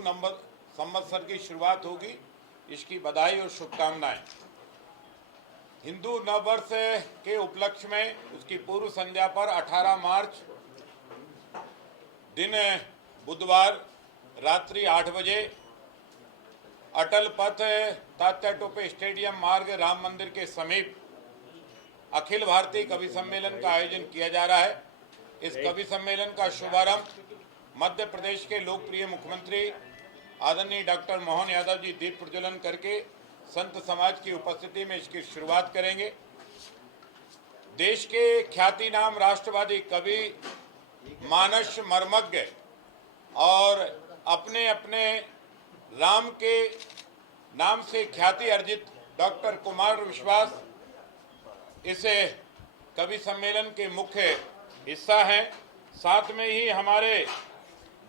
Hindu number संवत्सर की शुरुआत होगी, इसकी बधाई और शुभकामनाएं। हिंदू नववर्ष के उपलक्ष्य में उसकी पूर्व संध्या पर 18 मार्च दिन बुधवार रात्रि 8 बजे अटल पथ तात्या टोपे स्टेडियम मार्ग राम मंदिर के समीप अखिल भारतीय कवि सम्मेलन का आयोजन किया जा रहा है। इस कवि सम्मेलन का शुभारंभ मध्य प्रदेश के लोकप्रिय मुख्यमंत्री आदरणीय डॉक्टर मोहन यादव जी दीप प्रज्वलन करके संत समाज की उपस्थिति में इसकी शुरुआत करेंगे। देश के ख्याति नाम राष्ट्रवादी कवि, मानस मर्मज्ञ और अपने अपने राम के नाम से ख्याति अर्जित डॉक्टर कुमार विश्वास इस कवि सम्मेलन के मुख्य हिस्सा हैं। साथ में ही हमारे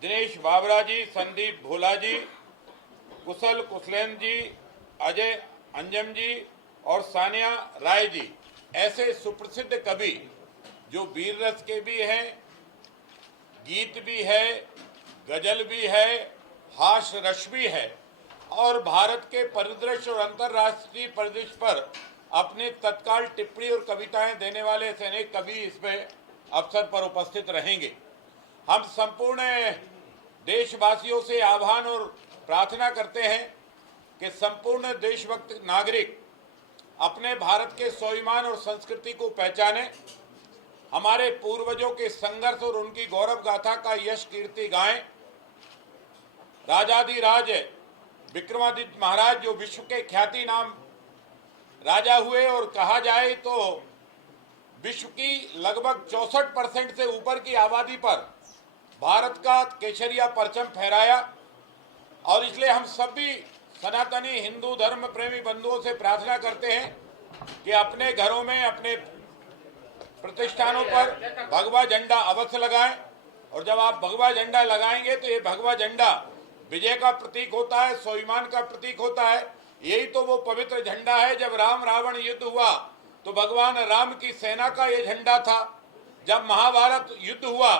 दिनेश बाबरा जी, संदीप भोला जी, कुशल कुशलेन जी, अजय अंजम जी और सानिया राय जी ऐसे सुप्रसिद्ध कवि जो वीर रस के भी हैं, गीत भी है, गजल भी है, हास्य रस भी है और भारत के परिदृश्य और अंतर्राष्ट्रीय परिदृश्य पर अपने तत्काल टिप्पणी और कविताएं देने वाले ऐसे अनेक कवि इसमें अवसर पर उपस्थित रहेंगे। हम संपूर्ण देशवासियों से आह्वान और प्रार्थना करते हैं कि संपूर्ण देशभक्त नागरिक अपने भारत के स्वाभिमान और संस्कृति को पहचानें, हमारे पूर्वजों के संघर्ष और उनकी गौरव गाथा का यश कीर्ति गाएं। राजाधिराज विक्रमादित्य महाराज जो विश्व के ख्याति नाम राजा हुए और कहा जाए तो विश्व की लगभग 64% से ऊपर की आबादी पर भारत का केसरिया परचम फहराया और इसलिए हम सभी सनातनी हिंदू धर्म प्रेमी बंधुओं से प्रार्थना करते हैं कि अपने घरों में, अपने प्रतिष्ठानों पर भगवा झंडा अवश्य लगाएं और जब आप भगवा झंडा लगाएंगे तो ये भगवा झंडा विजय का प्रतीक होता है, स्वाभिमान का प्रतीक होता है। यही तो वो पवित्र झंडा है। जब राम रावण युद्ध हुआ तो भगवान राम की सेना का ये झंडा था। जब महाभारत युद्ध हुआ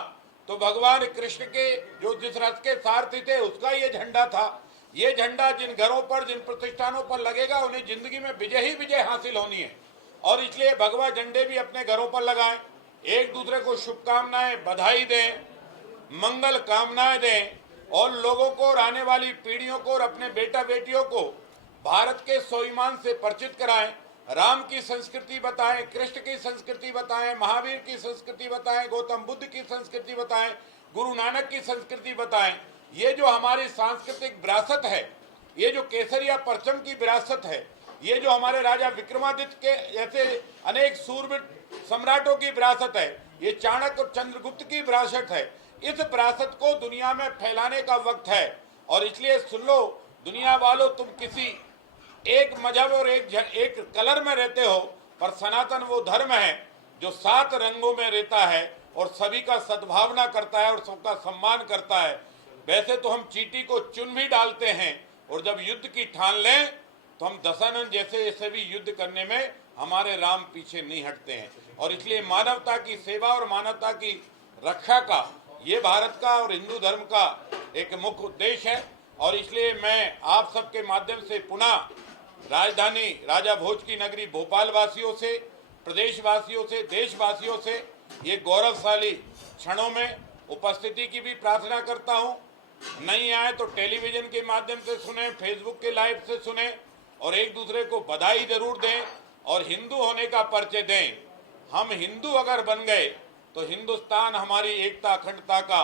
तो भगवान कृष्ण के जो जिस रथ के सारथी थे उसका ये झंडा था। ये झंडा जिन घरों पर, जिन प्रतिष्ठानों पर लगेगा उन्हें जिंदगी में विजय ही विजय हासिल होनी है और इसलिए भगवा झंडे भी अपने घरों पर लगाएं, एक दूसरे को शुभकामनाएं, बधाई दें, मंगल कामनाएं दें और लोगों को और आने वाली पीढ़ियों को और अपने बेटा बेटियों को भारत के स्वाभिमान से परिचित कराएं, राम की संस्कृति बताएं, कृष्ण की संस्कृति बताएं, महावीर की संस्कृति बताएं, गौतम बुद्ध की संस्कृति बताएं, गुरु नानक की संस्कृति बताएं। ये जो हमारी सांस्कृतिक विरासत है, ये जो केसरिया परचम की विरासत है, ये जो हमारे राजा विक्रमादित्य के जैसे अनेक सूरवीर सम्राटों की विरासत है, ये चाणक्य और चंद्रगुप्त की विरासत है, इस विरासत को दुनिया में फैलाने का वक्त है। और इसलिए सुन लो दुनिया वालों, तुम किसी एक मजहब और एक कलर में रहते हो, पर सनातन वो धर्म है जो 7 रंगों में रहता है और सभी का सद्भावना करता है और सबका सम्मान करता है। वैसे तो हम चींटी को चुन भी डालते हैं और जब युद्ध की ठान लें तो हम दशानन जैसे ऐसे भी युद्ध करने में हमारे राम पीछे नहीं हटते हैं। और इसलिए मानवता की सेवा और मानवता की रक्षा का ये भारत का और हिंदू धर्म का एक मुख्य उद्देश्य है। और इसलिए मैं आप सबके माध्यम से पुनः राजधानी राजा भोज की नगरी भोपाल वासियों से, प्रदेशवासियों से, देशवासियों से ये गौरवशाली क्षणों में उपस्थिति की भी प्रार्थना करता हूँ। नहीं आए तो टेलीविजन के माध्यम से सुने, फेसबुक के लाइव से सुने और एक दूसरे को बधाई जरूर दें और हिंदू होने का परिचय दें। हम हिंदू अगर बन गए तो हिंदुस्तान हमारी एकता अखंडता का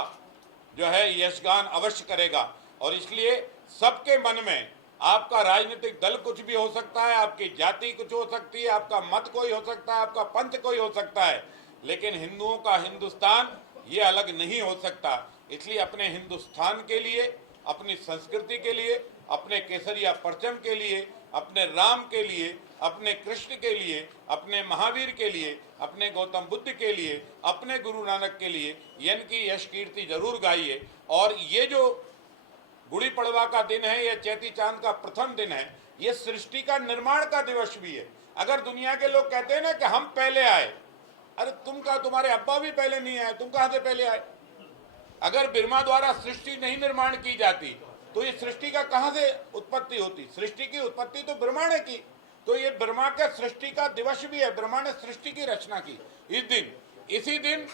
जो है यशगान अवश्य करेगा। और इसलिए सबके मन में, आपका राजनीतिक दल कुछ भी हो सकता है, आपकी जाति कुछ हो सकती है, आपका मत कोई हो सकता है, आपका पंथ कोई हो सकता है, लेकिन हिंदुओं का हिंदुस्तान ये अलग नहीं हो सकता। इसलिए अपने हिंदुस्तान के लिए, अपनी संस्कृति के लिए, अपने केसरिया परचम के लिए, अपने राम के लिए, अपने कृष्ण के लिए, अपने महावीर के लिए, अपने गौतम बुद्ध के लिए, अपने गुरु नानक के लिए इनकी यश कीर्ति जरूर गाइए। और ये जो गुड़ी पड़वा का दिन है, यह चैती चांद का प्रथम दिन है, ये सृष्टि का निर्माण का दिवस भी है। अगर दुनिया के लोग कहते हैं ना कि हम पहले आए, अरे तुम्हारे अब्बा भी पहले नहीं आए, तुम कहां से पहले आए? अगर ब्रह्मा द्वारा सृष्टि नहीं निर्माण की जाती तो ये सृष्टि का कहां से उत्पत्ति होती? सृष्टि की उत्पत्ति तो ब्रह्मांड की। तो ये ब्रह्मा का सृष्टि का दिवस भी है। ब्रह्मा ने सृष्टि की रचना की इस दिन। इसी दिन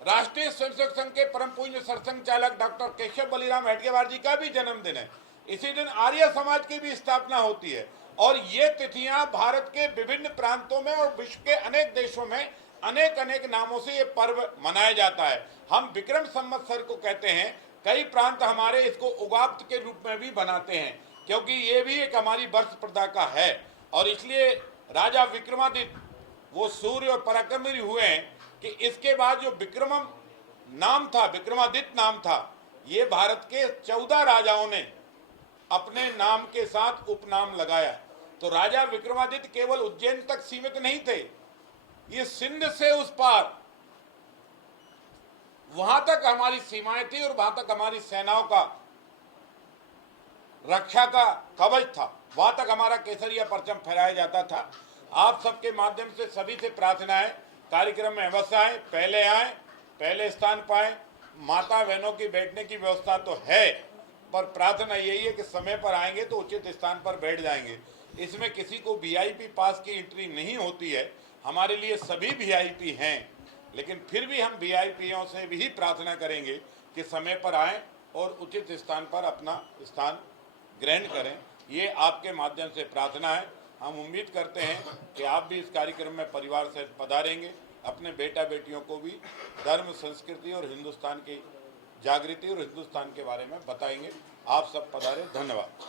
राष्ट्रीय स्वयंसेवक संघ के परम पूज्य सरसंघ चालक डॉक्टर केशव बलिराम हेडगेवार जी का भी जन्मदिन है। इसी दिन आर्य समाज की भी स्थापना होती है। और ये तिथियां भारत के विभिन्न प्रांतों में और विश्व के अनेक देशों में अनेक अनेक नामों से ये पर्व मनाया जाता है। हम विक्रम संवत्सर को कहते हैं। कई प्रांत हमारे इसको उगाब्त के रूप में भी बनाते हैं, क्योंकि ये भी एक हमारी वर्ष प्रदा का है। और इसलिए राजा विक्रमादित्य वो सूर्य और पराक्रमी हुए हैं कि इसके बाद जो विक्रमम नाम था, विक्रमादित्य नाम था, ये भारत के 14 राजाओं ने अपने नाम के साथ उपनाम लगाया। तो राजा विक्रमादित्य केवल उज्जैन तक सीमित नहीं थे, ये सिंध से उस पार वहां तक हमारी सीमाएं थी और वहां तक हमारी सेनाओं का रक्षा का कवच था। वहां तक हमारा केसरिया परचम फहराया जाता था। आप सबके माध्यम से सभी से प्रार्थना है, कार्यक्रम में अवश्य आए, पहले स्थान पाए। माता बहनों की बैठने की व्यवस्था तो है, पर प्रार्थना यही है कि समय पर आएंगे तो उचित स्थान पर बैठ जाएंगे। इसमें किसी को वीआईपी पास की एंट्री नहीं होती है। हमारे लिए सभी वीआईपी हैं, लेकिन फिर भी हम वीआईपीओं से भी प्रार्थना करेंगे कि समय पर आएं और उचित स्थान पर अपना स्थान ग्रहण करें। ये आपके माध्यम से प्रार्थना है। हम उम्मीद करते हैं कि आप भी इस कार्यक्रम में परिवार से पधारेंगे, अपने बेटा बेटियों को भी धर्म, संस्कृति और हिंदुस्तान की जागृति और हिंदुस्तान के बारे में बताएंगे। आप सब पधारें। धन्यवाद।